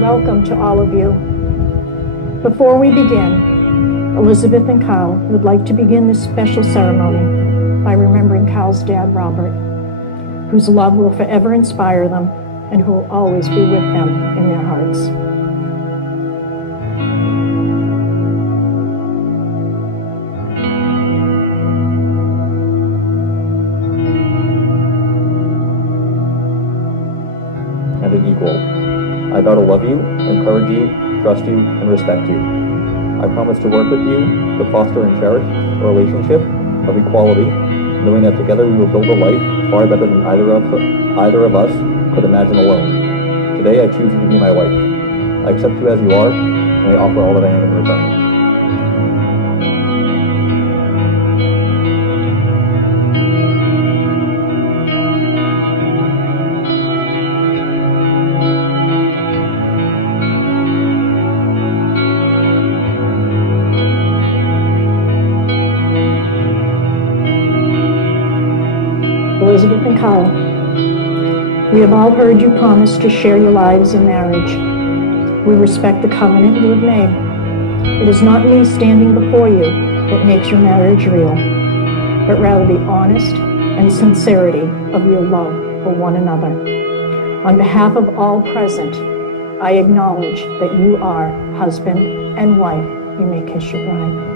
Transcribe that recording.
welcome to all of you. Before we begin, Elizabeth and Kyle would like to begin this special ceremony by remembering Kyle's dad, Robert, whose love will forever inspire them and who will always be with them in their hearts. And an equal. I vow to love you, encourage you, trust you, and respect you. I promise to work with you to foster and cherish a relationship of equality, knowing that together we will build a life far better than either of us could imagine alone. Today I choose you to be my wife. I accept you as you are, and I offer all that I am in return. Elizabeth and Kyle, we have all heard you promise to share your lives in marriage. We respect the covenant you have made. It is not me standing before you that makes your marriage real, but rather the honest and sincerity of your love for one another. On behalf of all present, I acknowledge that you are husband and wife. You may kiss your bride.